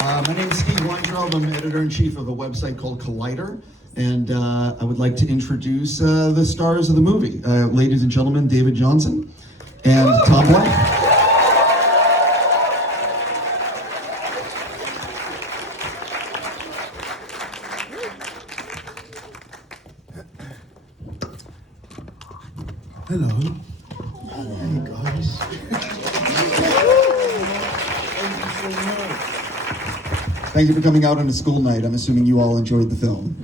My name is Steven Weintrub. I'm editor-in-chief of a website called Collider, and I would like to introduce the stars of the movie. Ladies and gentlemen, David Jonsson and Tom Blyth. Hello. Hey guys. Thank you for coming out on a school night. I'm assuming you all enjoyed the film.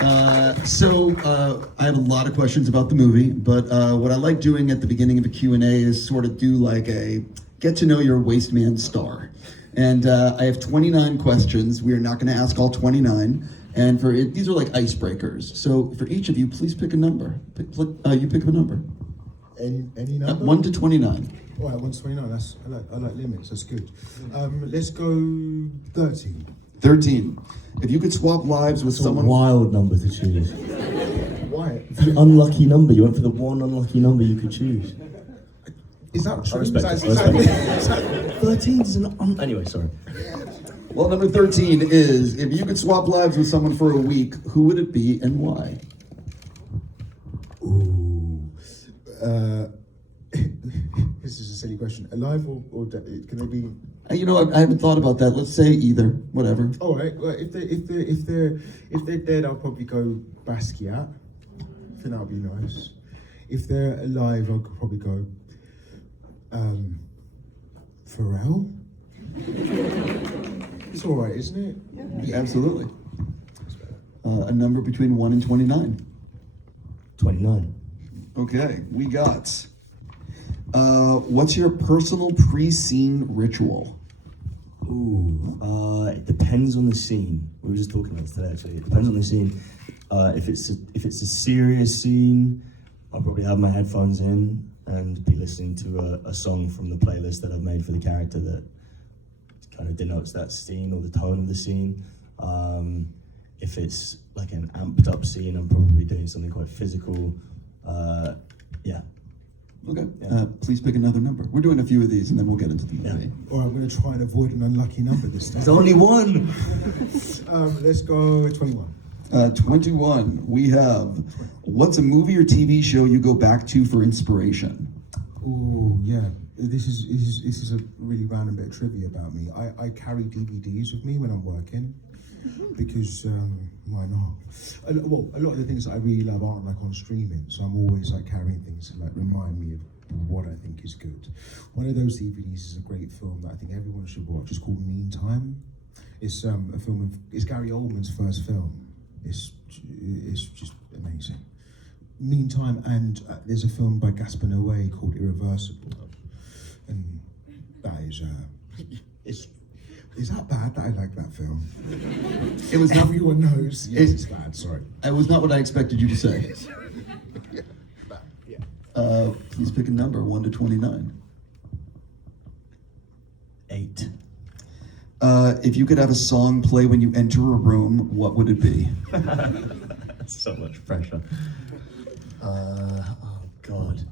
I have a lot of questions about the movie, but what I like doing at the beginning of a Q&A is sort of do like a get to know your WASTEMAN star. And I have 29 questions. We are not going to ask all 29. And these are like icebreakers. So for each of you, please pick a number. You pick up a number. Any number? 1 to 29. All right, 1 to 29. I like limits. That's good. Let's go 13. 13. If you could swap lives with It's a someone. wild number to choose. Why? It's an unlucky number. You went for the one unlucky number you could choose. Is that true? I respect it. Is that 13 is an Anyway, sorry. Well, number 13 is, if you could swap lives with someone for a week, who would it be and why? Ooh. This is a silly question. Alive or dead? Can they be? You know, I haven't thought about that. Let's say either, whatever. All right. Well, if they're dead, I'll probably go Basquiat. I think that would be nice. If they're alive, I'll probably go Pharrell. It's all right, isn't it? Yeah, absolutely. A number between 1 and 29. 29. Okay, we got. What's your personal pre-scene ritual? Ooh, it depends on the scene. We were just talking about this today, actually. It depends on the scene. If it's a serious scene, I'll probably have my headphones in and be listening to a song from the playlist that I've made for the character that kind of denotes that scene or the tone of the scene. If it's like an amped up scene, I'm probably doing something quite physical. Yeah. Okay, please pick another number. We're doing a few of these and then we'll get into the movie. All right, I'm going to try and avoid an unlucky number this time. There's only one! Let's go 21. 21, we have, what's a movie or TV show you go back to for inspiration? Oh yeah, this is a really random bit of trivia about me. I carry DVDs with me when I'm working because why not? A lot of the things that I really love aren't like on streaming, so I'm always like carrying things to like remind me of what I think is good. One of those DVDs is a great film that I think everyone should watch. It's called Meantime. It's a film. It's Gary Oldman's first film. It's just amazing. Meantime, and there's a film by Gaspar Noé called Irreversible, and that is that bad that I like that film? It was not. Everyone knows. Yes, it's bad. Sorry. It was not what I expected you to say. Yeah. Please pick a number, 1 to 29. 8. If you could have a song play when you enter a room, what would it be? So much pressure. Oh God.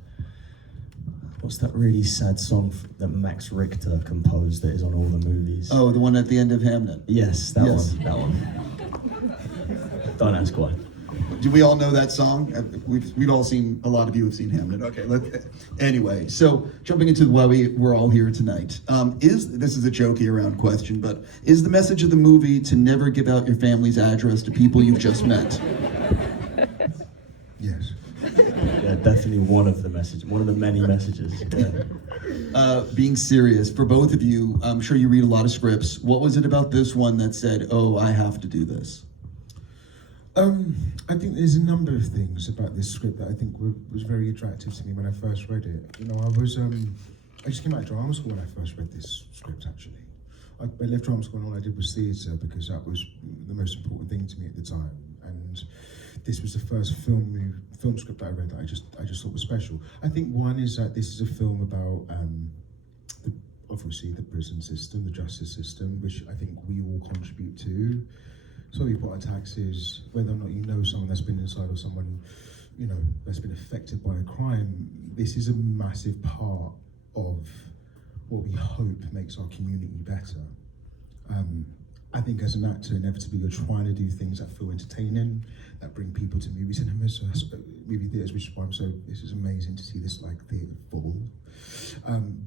What's that really sad song that Max Richter composed that is on all the movies? Oh, the one at the end of Hamnet. Yes, that Yes. one. That one. Don't ask why. Do we all know that song? We've all seen, a lot of you have seen Hamnet. Okay, anyway, so jumping into why we're all here tonight. This is a jokey around question, but is the message of the movie to never give out your family's address to people you've just met? Yes. Yeah, definitely one of the many messages. Yeah. Being serious, for both of you, I'm sure you read a lot of scripts. What was it about this one that said, oh, I have to do this? I think there's a number of things about this script that I think was very attractive to me when I first read it. You know, I just came out of drama school when I first read this script, actually. I left drama school and all I did was theatre because that was the most important thing to me at the time. And this was the first film script that I read that I just thought was special. I think one is that this is a film about obviously the prison system, the justice system, which I think we all contribute to. So we put our taxes, whether or not you know someone that's been inside or someone, you know, that's been affected by a crime, this is a massive part of what we hope makes our community better. I think as an actor, inevitably you're trying to do things that feel entertaining, that bring people to movie cinemas, movie theaters, which is why this is amazing to see this like theater full.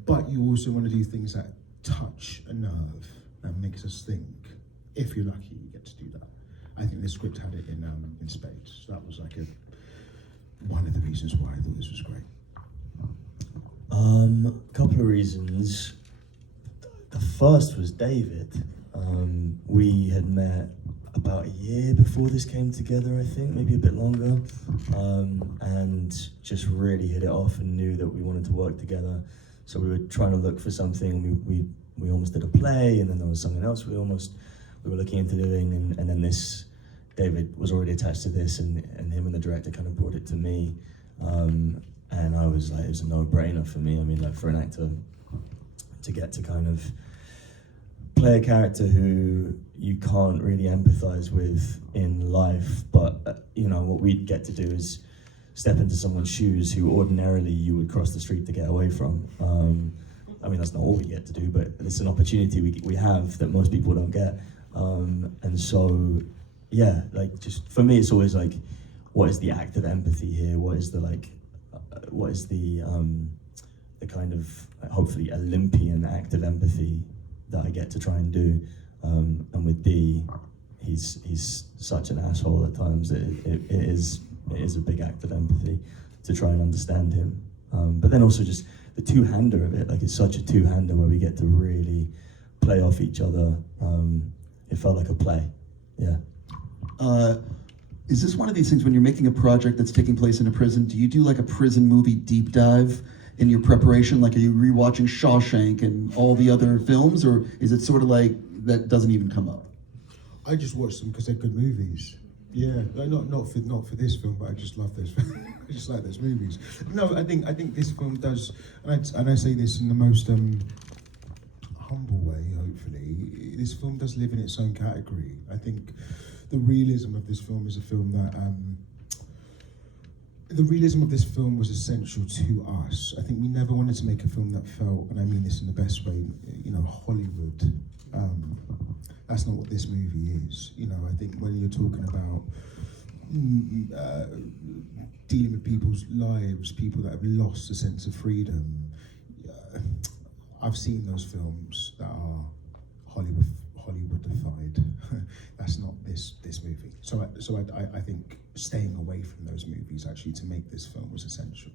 But you also want to do things that touch a nerve and makes us think. If you're lucky, you get to do that. I think the script had it in spades. So that was like one of the reasons why I thought this was great. A couple of reasons. The first was David. We had met about a year before this came together, I think, maybe a bit longer, and just really hit it off and knew that we wanted to work together. So we were trying to look for something. We almost did a play, and then there was something else we were looking into doing, and then this, David was already attached to this, and him and the director kind of brought it to me, and I was like, it was a no-brainer for me. I mean, like for an actor to get to kind of play a character who you can't really empathize with in life, but you know, what we'd get to do is step into someone's shoes who ordinarily you would cross the street to get away from. I mean, that's not all we get to do, but it's an opportunity we have that most people don't get. And so, yeah, like just for me, it's always like, what is the act of empathy here? What is the kind of hopefully Olympian act of empathy that I get to try and do? And with D, he's such an asshole at times that it is a big act of empathy to try and understand him. But then also just the two-hander of it, like it's such a two-hander where we get to really play off each other. It felt like a play, yeah. Is this one of these things when you're making a project that's taking place in a prison, do you do like a prison movie deep dive in your preparation? Like, are you rewatching Shawshank and all the other films, or is it sort of like that doesn't even come up? I just watch them because they're good movies. Yeah, like not for this film, but I just love those. I just like those movies. No, I think this film does, and I say this in the most humble way. Hopefully, this film does live in its own category. I think the realism of this film is a film that. The realism of this film was essential to us. I think we never wanted to make a film that felt, and I mean this in the best way, you know, Hollywood. That's not what this movie is. You know, I think when you're talking about dealing with people's lives, people that have lost a sense of freedom, I've seen those films that are Hollywoodified. That's not this movie. So I think staying away from those movies actually to make this film was essential.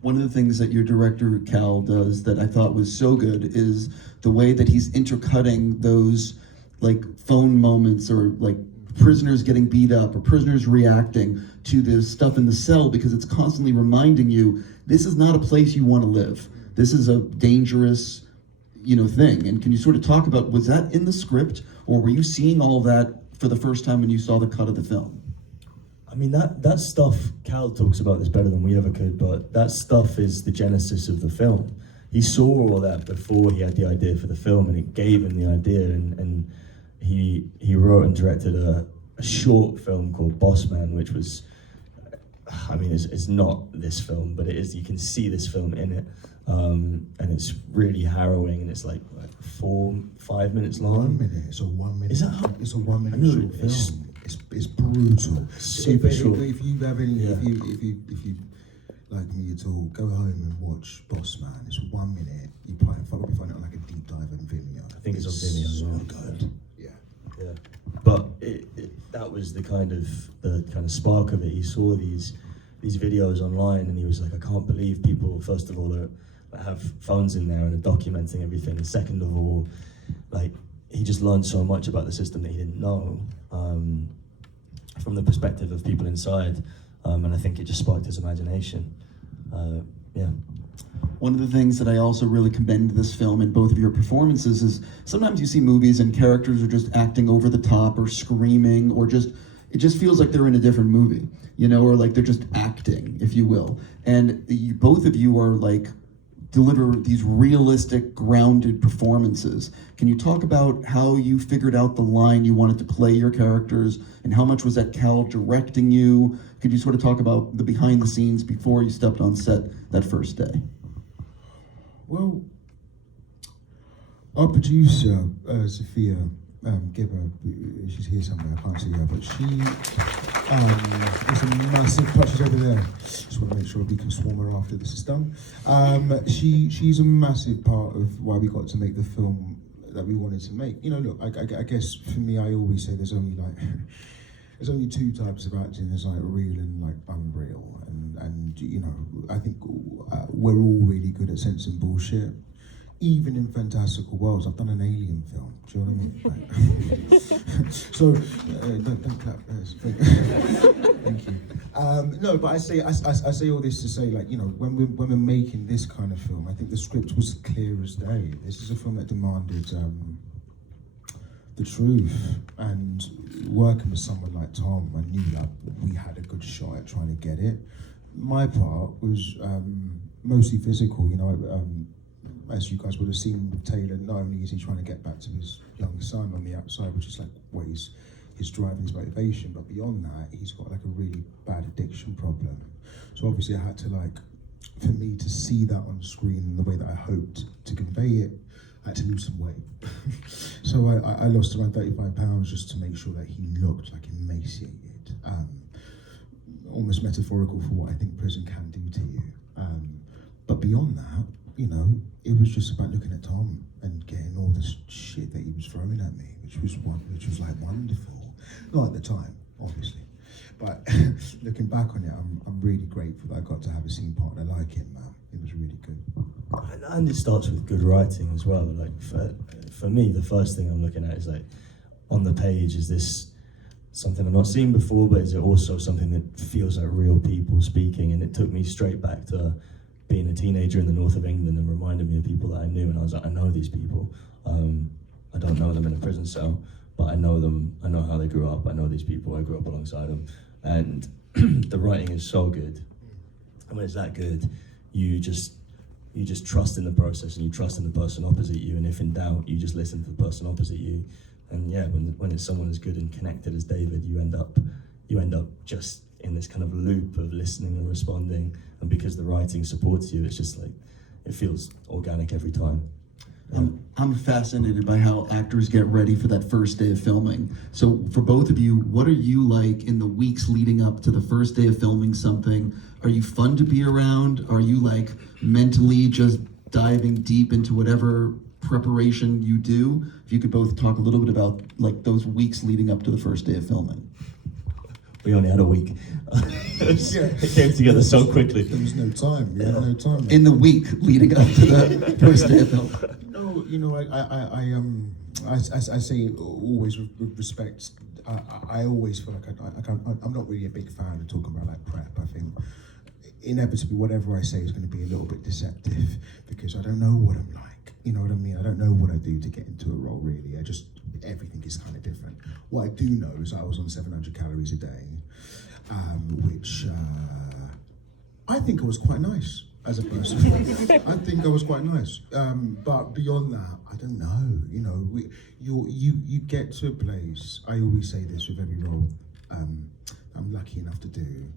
One of the things that your director, Cal, does that I thought was so good is the way that he's intercutting those like phone moments or like prisoners getting beat up or prisoners reacting to the stuff in the cell, because it's constantly reminding you this is not a place you want to live. This is a dangerous, you know, thing. And can you sort of talk about, was that in the script, or were you seeing all that for the first time when you saw the cut of the film? I mean, that stuff, Cal talks about this better than we ever could, but that stuff is the genesis of the film. He saw all that before he had the idea for the film, and it gave him the idea, and he wrote and directed a short film called Bossman, which was, I mean, it's not this film, but it is, you can see this film in it, and it's really harrowing, and it's like 4-5 minutes long. 1 minute, it's a 1 minute. Is that how? It's a 1 minute short film. It's brutal. Super short. If you have any, Yeah. if you like me at all, go home and watch Bossman. It's 1 minute. You probably find it on like a deep dive on Vimeo. I think it's on Vimeo as so well. good. Yeah. Yeah, but that was the kind of spark of it. He saw these videos online, and he was like, I can't believe people, first of all, that have phones in there and are documenting everything, and second of all, like, he just learned so much about the system that he didn't know, from the perspective of people inside, and I think it just sparked his imagination. Yeah. One of the things that I also really commend this film and both of your performances is sometimes you see movies and characters are just acting over the top or screaming or it just feels like they're in a different movie, you know, or like they're just acting, if you will. And both of you are like, deliver these realistic, grounded performances. Can you talk about how you figured out the line you wanted to play your characters, and how much was that Cal directing you? Could you sort of talk about the behind the scenes before you stepped on set that first day? Well, Our producer, Sophia Gibber, she's here somewhere, I can't see her, but she is a massive part. She's over there. Just want to make sure we can swarm her after this is done. She's a massive part of why we got to make the film that we wanted to make. You know, look, I guess for me, I always say there's only there's only two types of acting. There's like real and like unreal, and you know, I think we're all really good at sensing bullshit. Even in fantastical worlds, I've done an alien film. Do you know what I mean? Like, so don't clap. Thank you. No, but I say all this to say, like, you know, when we're making this kind of film, I think the script was clear as day. This is a film that demanded the truth, and working with someone like Tom, I knew that we had a good shot at trying to get it. My part was mostly physical, you know. As you guys would have seen with Taylor, not only is he trying to get back to his young son on the outside, which is like what his drive and his motivation, but beyond that, he's got like a really bad addiction problem. So obviously I had to, like, for me to see that on screen in the way that I hoped to convey it, I had to lose some weight. So I lost around 35 pounds just to make sure that he looked like emaciated. Almost metaphorical for what I think prison can do to you. But beyond that, you know, it was just about looking at Tom and getting all this shit that he was throwing at me, which was like wonderful. Not at the time, obviously, but looking back on it, I'm really grateful that I got to have a scene partner like him, man. It was really good. And it starts with good writing as well. Like for me, the first thing I'm looking at is like, on the page, is this something I've not seen before, but is it also something that feels like real people speaking? And it took me straight back to being a teenager in the north of England and reminded me of people that I knew, and I was like, I know these people. I don't know them in a prison cell, but I know them, I know how they grew up, I know these people, I grew up alongside them. And the writing is so good. And when it's that good, you just trust in the process, and you trust in the person opposite you, and if in doubt, you just listen to the person opposite you. And yeah, when it's someone as good and connected as David, you end up just in this kind of loop of listening and responding, and because the writing supports you, it's just like, it feels organic every time. Yeah. I'm fascinated by how actors get ready for that first day of filming. So for both of you, what are you like in the weeks leading up to the first day of filming something? Are you fun to be around? Are you like mentally just diving deep into whatever preparation you do? If you could both talk a little bit about like those weeks leading up to the first day of filming. We only had a week. It came together so quickly. There was no time. Yeah, no time. In the week leading up to the first day of film. No, you know, I say always with respect. I always feel like I'm not really a big fan of talking about like prep. I think inevitably whatever I say is going to be a little bit deceptive because I don't know what I'm like. You know what I mean? I don't know what I do to get into a role really. Everything is kind of different. What I do know is I was on 700 calories a day, which I think I was quite nice as a person. I think I was quite nice. But beyond that, I don't know. You know, you get to a place. I always say this with every role I'm lucky enough to do.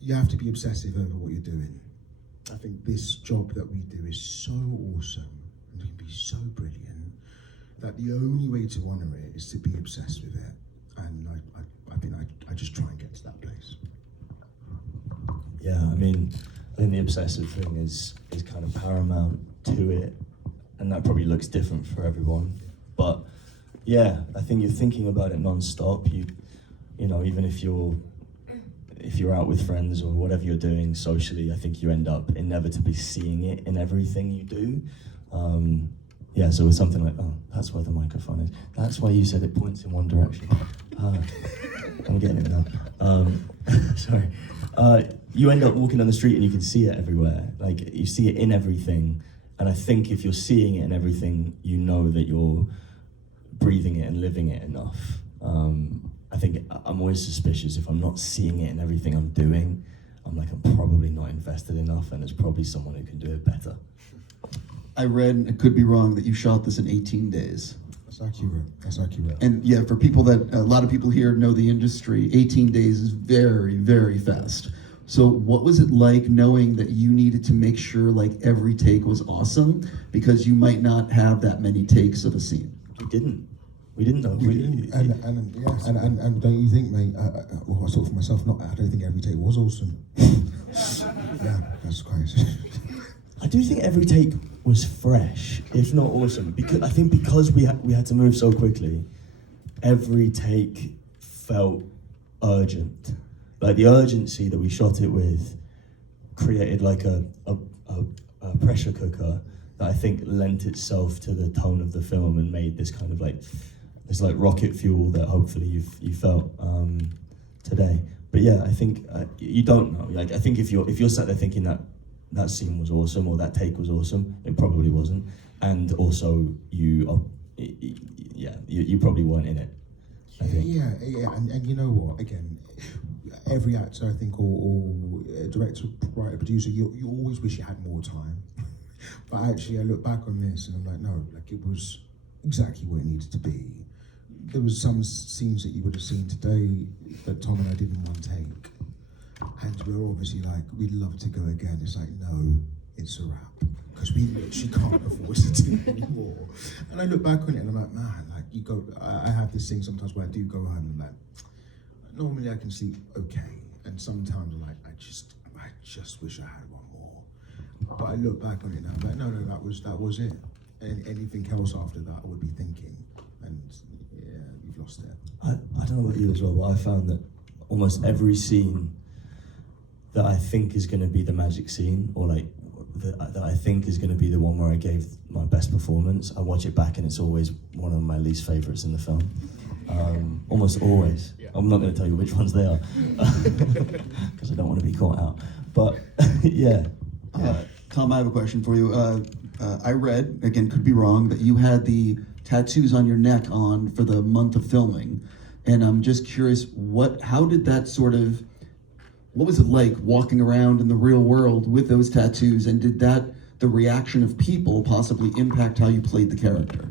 You have to be obsessive over what you're doing. I think this job that we do is so awesome and can be so brilliant that the only way to honour it is to be obsessed with it. And I think I just try and get to that place. Yeah, I mean, I think the obsessive thing is kind of paramount to it, and that probably looks different for everyone. But yeah, I think you're thinking about it non-stop. You know, even if you're out with friends or whatever you're doing socially, I think you end up inevitably seeing it in everything you do. Yeah, so with something like, oh, that's where the microphone is. That's why you said it points in one direction. I'm getting it now. Sorry. You end up walking down the street and you can see it everywhere. Like, you see it in everything. And I think if you're seeing it in everything, you know that you're breathing it and living it enough. I think I'm always suspicious if I'm not seeing it in everything I'm doing. I'm like, I'm probably not invested enough, and there's probably someone who can do it better. I read, and I could be wrong, that you shot this in 18 days. That's accurate. That's accurate. And yeah, for people that, a lot of people here know the industry, 18 days is very, very fast. So what was it like knowing that you needed to make sure like every take was awesome because you might not have that many takes of a scene? We didn't know. And don't you think, mate? Well, I thought for myself, I don't think every take was awesome. Yeah, that's crazy. I do think every take was fresh, if not awesome. Because we had to move so quickly, every take felt urgent. Like the urgency that we shot it with created like a pressure cooker that I think lent itself to the tone of the film and made this kind of like this like rocket fuel that hopefully you felt today. But yeah, I think you don't know. Like I think if you're sat there thinking that scene was awesome or that take was awesome, it probably wasn't. And also you probably weren't in it. I think. Yeah, and you know what? Again, every actor, I think, or director, writer, producer, you always wish you had more time. But actually, I look back on this and I'm like, no, like it was exactly where it needed to be. There was some scenes that you would have seen today that Tom and I did in one take, and we're obviously like, we'd love to go again. It's like, no, it's a wrap. Because we literally can't afford to do it anymore. And I look back on it and I'm like, man, like I have this thing sometimes where I do go home and I'm like, normally I can sleep okay. And sometimes I'm like, I just wish I had one more. But I look back on it and I'm like, no, that was it. And anything else after that I would be thinking. And yeah, you've lost it. I don't know about you as well, but I found that almost every scene that I think is going to be the magic scene, or like that I think is going to be the one where I gave my best performance, I watch it back and it's always one of my least favourites in the film. Almost always. Yeah. I'm not going to tell you which ones they are because I don't want to be caught out. But yeah. Tom, I have a question for you. I read, again, could be wrong, that you had the tattoos on your neck on for the month of filming, and I'm just curious, how did that what was it like walking around in the real world with those tattoos, and did the reaction of people possibly impact how you played the character?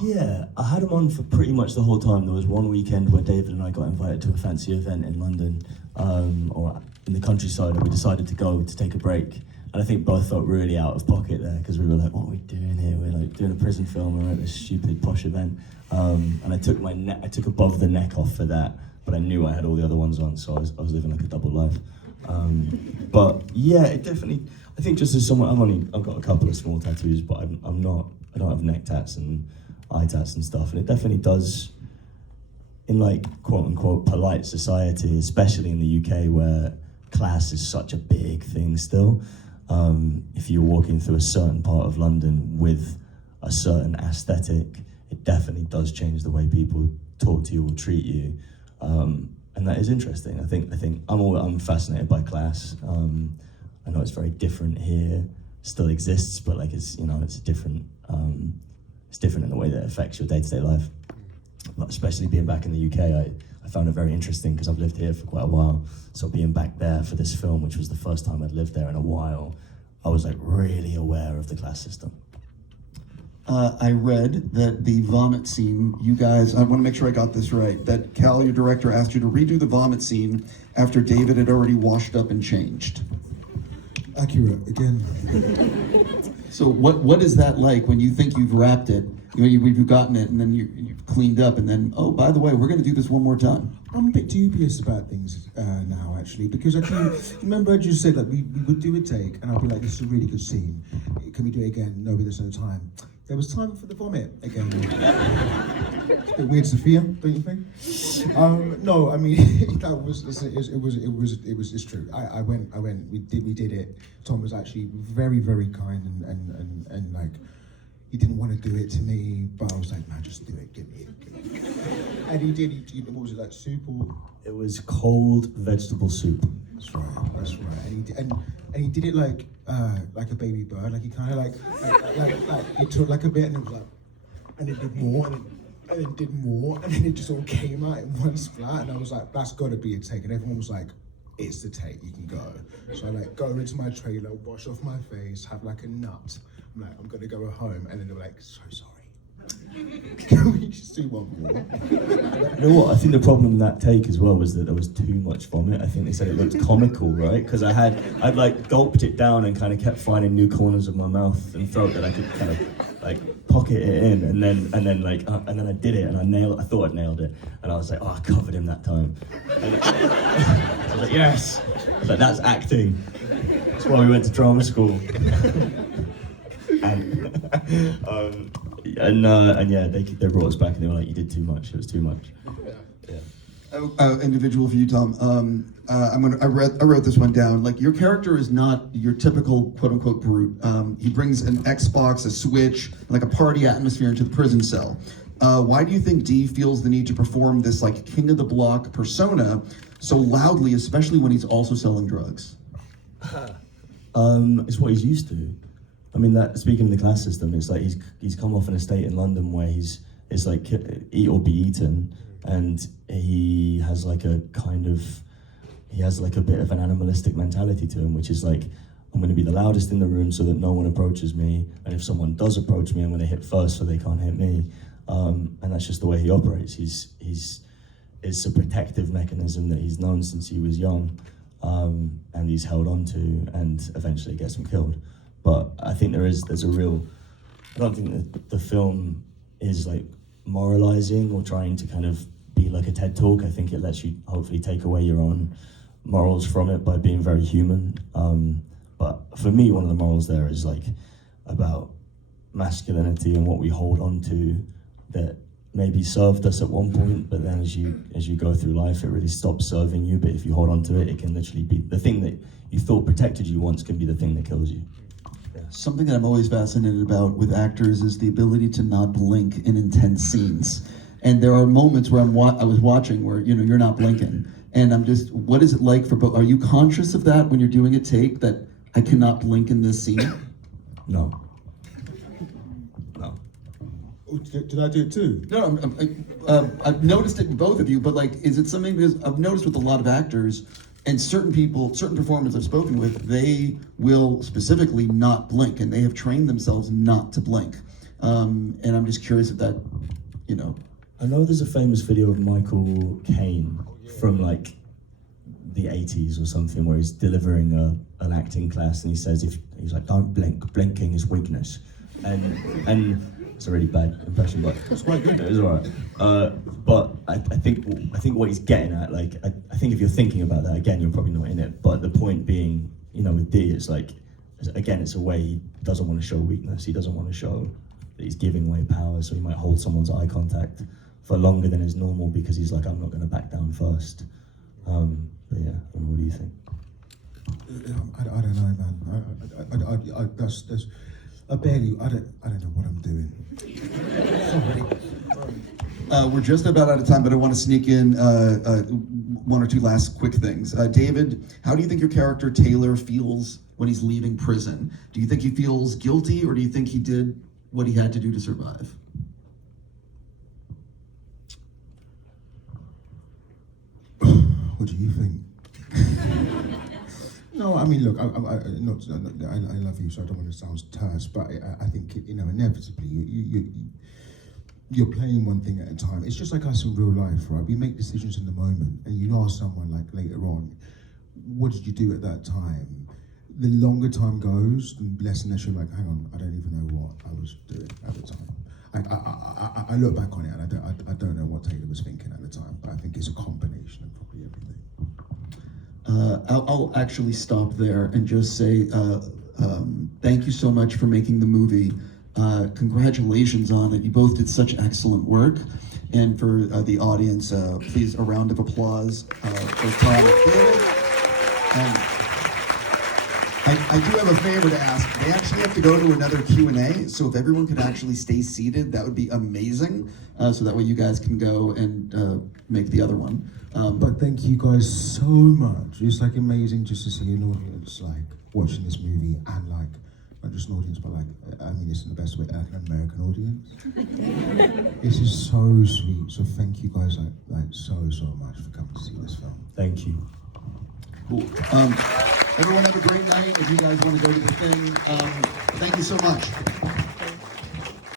Yeah, I had them on for pretty much the whole time. There was one weekend where David and I got invited to a fancy event in London, or in the countryside, and we decided to go to take a break. And I think both felt really out of pocket there, because we were like, what are we doing here? We're like doing a prison film, and we're at this stupid posh event. And I took above the neck off for that, but I knew I had all the other ones on, so I was living like a double life. But yeah, it definitely, I think just as someone, I've got a couple of small tattoos, but I don't have neck tats and eye tats and stuff, and it definitely does, in like quote unquote polite society, especially in the UK where class is such a big thing still. If you're walking through a certain part of London with a certain aesthetic, it definitely does change the way people talk to you or treat you, and that is interesting. I think I'm fascinated by class. I know it's very different here, still exists, but like it's different. It's different in the way that it affects your day-to-day life. But especially being back in the UK, I found it very interesting because I've lived here for quite a while. So being back there for this film, which was the first time I'd lived there in a while, I was like really aware of the class system. I read that the vomit scene, you guys, I want to make sure I got this right, that Cal, your director, asked you to redo the vomit scene after David had already washed up and changed. Accurate, again. So what is that like when you think you've wrapped it, you've gotten it, and then you've cleaned up, and then, oh, by the way, we're going to do this one more time? I'm a bit dubious about things now, actually, because remember I just said that we would do a take, and I'd be like, this is a really good scene. Can we do it again? No, but there's no time. There was time for the vomit again. It's a bit weird, Sophia, don't you think? No, I mean that was it's true. I went. We did it. Tom was actually very, very kind and like he didn't want to do it to me, but I was like, man, just do it. Give me it. And he did. What was it, like soup or? It was cold vegetable soup. That's right. And he did it like a baby bird. Like he kind of like he took like a bit and it was like, and it did more and then did more and then it just all came out in one splat. And I was like, that's got to be a take. And everyone was like, it's the take. You can go. So I like go into my trailer, wash off my face, have like a nut. I'm like, I'm gonna go home. And then they were like, so sorry. Can we just do one more? You know what? I think the problem in that take as well was that there was too much vomit. I think they said it looked comical, right? Because I'd like gulped it down and kind of kept finding new corners of my mouth and throat that I could kind of like pocket it in, and then I did it and I thought I'd nailed it, and I was like, oh, I covered him that time. And I was like, yes, I was like, that's acting. That's why we went to drama school. And yeah, they brought us back and they were like, you did too much. It was too much. Yeah. Individual for you, Tom. I wrote this one down. Like, your character is not your typical quote unquote brute. He brings an Xbox, a Switch, like a party atmosphere into the prison cell. Why do you think Dee feels the need to perform this like king of the block persona so loudly, especially when he's also selling drugs? It's what he's used to. I mean, that speaking of the class system, it's like he's come off an estate in London where it's like eat or be eaten, and he has like a bit of an animalistic mentality to him, which is like, I'm going to be the loudest in the room so that no one approaches me, and if someone does approach me, I'm going to hit first so they can't hit me, and that's just the way he operates. It's a protective mechanism that he's known since he was young, and he's held on to, and eventually gets him killed. But I think there's a real, I don't think that the film is like moralizing or trying to kind of be like a TED talk. I think it lets you hopefully take away your own morals from it by being very human. But for me, one of the morals there is like about masculinity and what we hold on to that maybe served us at one point, but then as you go through life, it really stops serving you. But if you hold on to it, it can literally be the thing that you thought protected you once can be the thing that kills you. Something that I'm always fascinated about with actors is the ability to not blink in intense scenes. And there are moments where I was watching where, you know, you're not blinking. And I'm just, what is it like for both? Are you conscious of that when you're doing a take, that I cannot blink in this scene? No. Oh, did I do it too? No, I've noticed it in both of you, but like, is it something, because I've noticed with a lot of actors, and certain performers I've spoken with, they will specifically not blink, and they have trained themselves not to blink. And I'm just curious if that, you know. I know there's a famous video of Michael Caine from like the 80s or something where he's delivering an acting class, and he says, he's like, don't blink, blinking is weakness. And it's a really bad impression, but It's quite good. it was alright. But I think what he's getting at, like, I think if you're thinking about that again, you're probably not in it. But the point being, you know, with D, it's like, again, it's a way he doesn't want to show weakness. He doesn't want to show that he's giving away power. So he might hold someone's eye contact for longer than is normal because he's like, I'm not going to back down first. But yeah, I don't know, what do you think? I don't know, man. I don't know what I'm doing. Sorry. We're just about out of time, but I want to sneak in one or two last quick things. David, how do you think your character Taylor feels when he's leaving prison? Do you think he feels guilty, or do you think he did what he had to do to survive? What do you think? No, I mean, look, I love you, so I don't want to sound terse, but I think, you know, inevitably, you're playing one thing at a time. It's just like us in real life, right? We make decisions in the moment, and you ask someone, like, later on, what did you do at that time? The longer time goes, the less and less you're like, hang on, I don't even know what I was doing at the time. I look back on it, and I don't know what Taylor was thinking at the time, but I think it's a combination of probably everything. I'll actually stop there and just say thank you so much for making the movie. Congratulations on it. You both did such excellent work. And for the audience, please, a round of applause for Tom and David. I do have a favor to ask. They actually have to go to another Q&A, so if everyone could actually stay seated, that would be amazing. So that way you guys can go and make the other one. But thank you guys so much. It's like amazing just to see an audience like watching this movie, and like not just an audience, but like, I mean this in the best way, like an American audience. This is so sweet. So thank you guys like so much for coming to see this film. Thank you. Cool. Everyone have a great night. If you guys want to go to the thing, thank you so much.